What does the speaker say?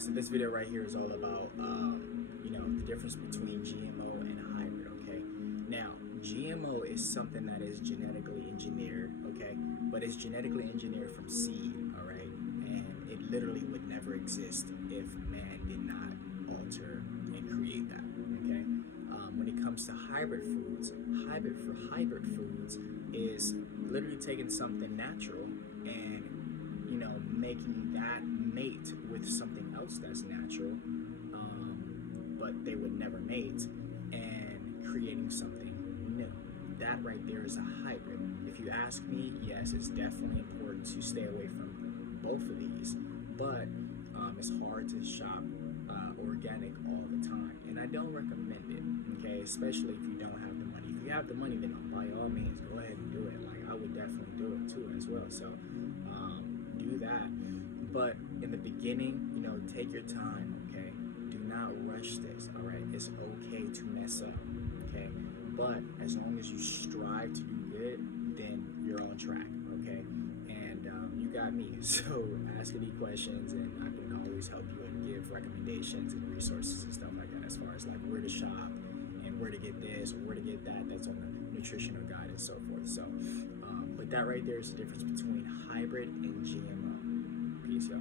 Alright, so this video right here is all about, the difference between GMO and hybrid, okay? Now, GMO is something that is genetically engineered, okay? But it's genetically engineered from seed, alright? And it literally would never exist if man did not alter and create that, okay? When it comes to hybrid foods, hybrid foods is literally taking something natural and making that mate with something else that's natural, but they would never mate, and creating something new. That right there is a hybrid. If you ask me, yes, it's definitely important to stay away from both of these, but it's hard to shop organic all the time, and I don't recommend it, okay, especially if you don't have the money. If you have the money, then by all means, go ahead and do it. Like, I would definitely do it too as well, so do that. But in the beginning, take your time, okay? Do not rush this, all right? It's okay to mess up, okay? But as long as you strive to do good, then you're on track, okay? And you got me, so ask any questions and I can always help you and give recommendations and resources and stuff like that, as far as like where to shop and where to get this or where to get that. That's on the nutritional guide and so forth. So but that right there is the difference between hybrid and GMO. Peace, y'all.